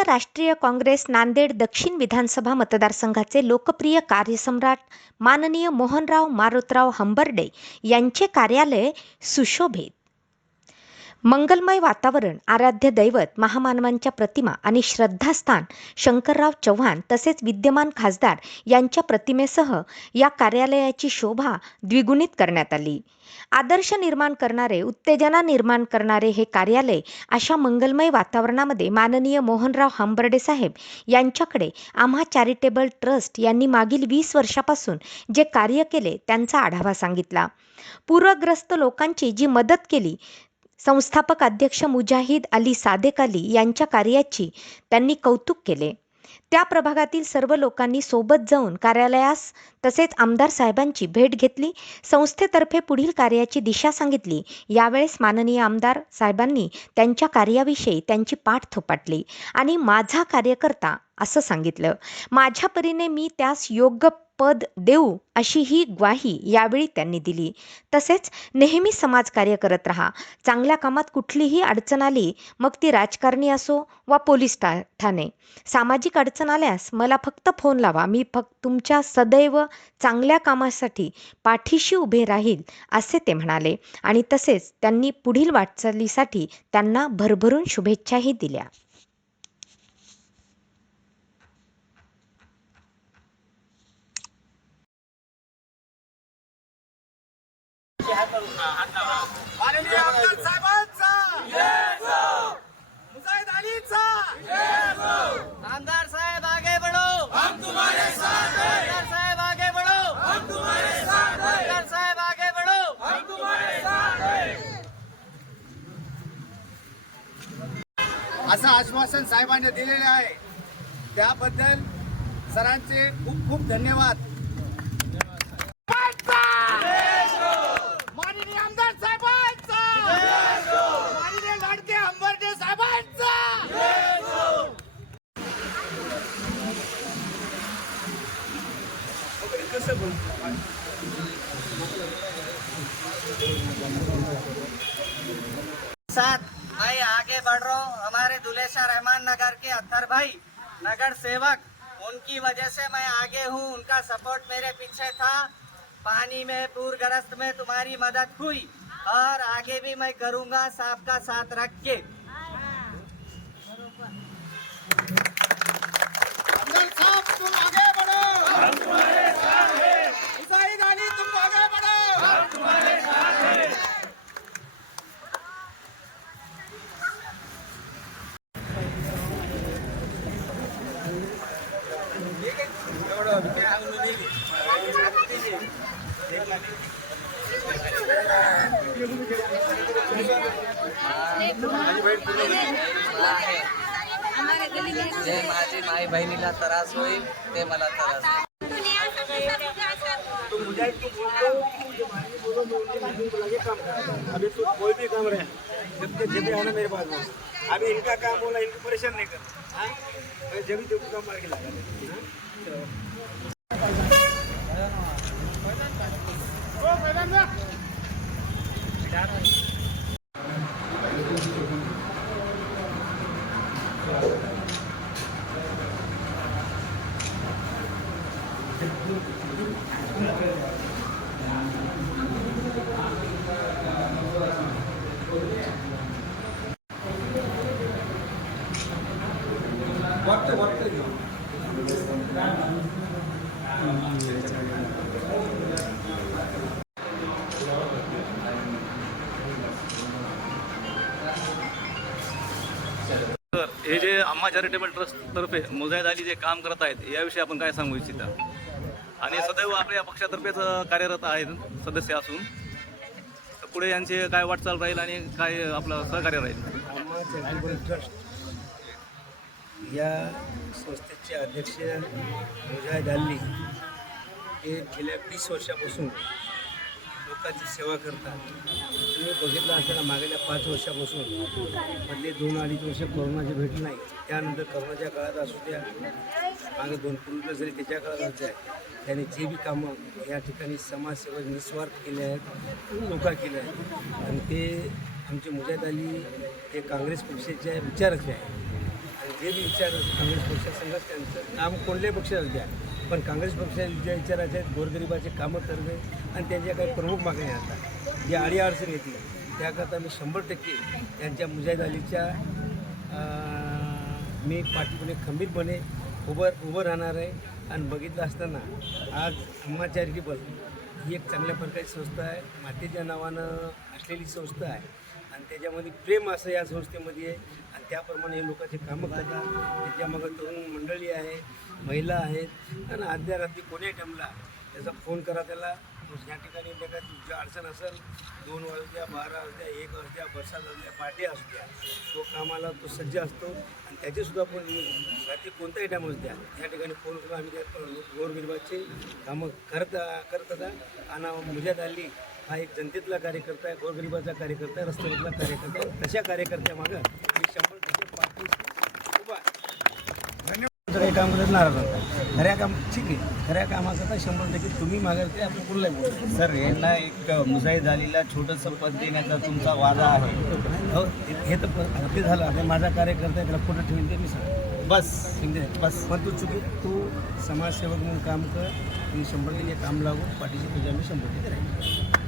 भारतीय राष्ट्रीय काँग्रेस नांदेड दक्षिण विधानसभा मतदारसंघाचे लोकप्रिय कार्यसम्राट माननीय मोहनराव मारोतराव हंबर्डे यांचे कार्यालय सुशोभित. मंगलमय वातावरण आराध्य दैवत महामानवांच्या प्रतिमा आणि श्रद्धास्थान शंकरराव चव्हाण तसेच विद्यमान खासदार यांच्या प्रतिमेसह या कार्यालयाची शोभा द्विगुणित करण्यात आली. आदर्श निर्माण करणारे उत्तेजना निर्माण करणारे हे कार्यालय अशा मंगलमय वातावरणामध्ये माननीय मोहनराव हंबर्डे साहेब यांच्याकडे आम्हा चॅरिटेबल ट्रस्ट यांनी मागील वीस वर्षापासून जे कार्य केले त्यांचा आढावा सांगितला. पूरग्रस्त लोकांची जी मदत केली संस्थापक अध्यक्ष मुजाहिद अली सादेक अली यांच्या कार्याची त्यांनी कौतुक केले. त्या प्रभागातील सर्व लोकांनी सोबत जाऊन कार्यालयास तसेच आमदार साहेबांची भेट घेतली. संस्थेतर्फे पुढील कार्याची दिशा सांगितली. यावेळेस माननीय आमदार साहेबांनी त्यांच्या कार्याविषयी त्यांची पाठ थोपाटली आणि माझा कार्यकर्ता असं सांगितलं. माझ्या परीने मी त्यास योग्य पद देऊ अशी ही ग्वाही यावेळी त्यांनी दिली. तसेच नेहमी समाजकार्य करत राहा. चांगल्या कामात कुठलीही अडचण आली मग ती राजकारणी असो वा पोलीस ठा ठाणे. सामाजिक अडचण आल्यास मला फक्त फोन लावा. मी फक्त तुमच्या सदैव चांगल्या कामासाठी पाठीशी उभे राहील असे ते म्हणाले. आणि तसेच त्यांनी पुढील वाटचालीसाठी त्यांना भरभरून शुभेच्छाही दिल्या माननीय आमदार साहेबांचा. मुजाहिद अलीचा. आमदार साहब आगे बढ़ो. हम तुम्हारे साथ हैं. आमदार साहब आगे बढ़ो. हम तुम्हारे साथ हैं. आमदार साहब आगे बढ़ो. हम तुम्हारे साथ हैं. असं आश्वासन साहेबांनी दिलेले आहे. त्याबद्दल सरांचे खूप खूप धन्यवाद. साथ, मैं आगे बढ़ रहा हूँ। हमारे दुलेशा रहमान नगर के अत्तर भाई, नगर सेवक, उनकी वजह से मैं आगे हूँ। उनका सपोर्ट मेरे पीछे था। पानी में, पूरग्रस्त में तुम्हारी मदद हुई और आगे भी मैं करूँगा सबका साथ रख के। अफजल साहब, तुम आगे बढ़ो हम तुम्हारे साथ हैं मुजाहिद अली तुम आगे बढ़ो हम तुम्हारे साथ हैं जे माझी माई बहिणीला त्रास होईल, ते मला त्रास अभी तो कोई भी काम रहे जब तक जब आना मेरे पास अभी इनका काम बोला इनको परेशान नहीं कर जब भी काम मार के लगा हाँ? तर चॅरिटेबल ट्रस्टतर्फे मुजाहिद अली जे काम करत आहेत याविषयी आपण काय सांगू इच्छिता? आणि सदैव आपल्या पक्षातर्फेच कार्यरत आहेत सदस्य असून. तर पुढे यांचे काय वाटचाल राहील आणि काय आपलं सहकार्य राहील? चॅरिटेबल ट्रस्ट या संस्थेचे अध्यक्ष मुजाहिद अली हे गेल्या वीस वर्षापासून लोकांची सेवा करतात. तुम्ही बघितलं असताना मागल्या पाच वर्षापासून मधले दोन अडीच वर्ष कोरोनाचे भेट नाही. त्यानंतर कोरोनाच्या काळात असू द्या मागे दोन पूर्वी जरी त्याच्या काळात असू द्या त्यांनी जे बी कामं या ठिकाणी समाजसेवा निस्वार्थ केले आहेत लोका केले आहेत आणि ते आमचे मुजाहिद अली हे काँग्रेस पक्षाचे विचाराचे आहे आणि जे बी विचार काँग्रेस पक्षासंघात त्यांचं काम कोणत्याही पक्षाचं द्या. पण काँग्रेस पक्षाचे जे विचाराचे आहेत गोरगरिबाचे कामं करणे आणि त्यांच्या काही प्रमुख मागण्या असतात जे अडीअडचण येतील त्याकरता मी शंभर टक्के त्यांच्या मुजाहिद अलीच्या मी पाठीपुणे खंबीरपणे उभं उभं राहणार आहे. आणि बघितलं असताना आज अम्मा चॅरिटेबल ही एक चांगल्या प्रकारची संस्था आहे. मातेच्या नावानं असलेली संस्था आहे. आणि त्याच्यामध्ये प्रेम असं या संस्थेमध्ये त्याप्रमाणे हे लोकांचे कामं करतात त्याच्यामागं तरुण मंडळी आहे महिला आहेत आणि अर्ध्या रात्री कोणी टाईमला त्याचा फोन करा त्याला. या ठिकाणी त्या का तुमची अडचण असेल दोन वाजल्या बारा वाजल्या एक वाजल्या बरसात वाजल्या पाटे असू द्या तो कामाला तो सज्ज असतो आणि त्याचेसुद्धा पण रात्री कोणताही टाईम असू द्या. या ठिकाणी फोन करून आम्ही त्या गोरगरिबाचे कामं करत करत होता. आणि मजा आली. हा एक जनतेतला कार्यकर्ता आहे गोरगरिबाचा कार्यकर्ता आहे रस्त्यावरला कार्यकर्ता आहे. तशा कार्यकर्त्यामागं मी शंभर टक्के पाठीशी उभा. तुमचं काही काम करत नाराज होता खऱ्या काम ठीक आहे. खऱ्या कामाकरता शंभर टक्के तुम्ही मागवते आपण कुठलाही बोलतो सर यांना एक मुजाहिद अलीला छोटंसं पद देण्याचा तुमचा वादा आहे. हो हे तर ते झालं. आता माझा कार्यकर्ता त्याला फोटो ठेवून ते मी सांग बस. बस. पण तू चुकी तू समाजसेवक म्हणून काम कर. आणि शंभर टक्के काम लागू. पाठीशी तुझ्या मी शंभर टक्के राहील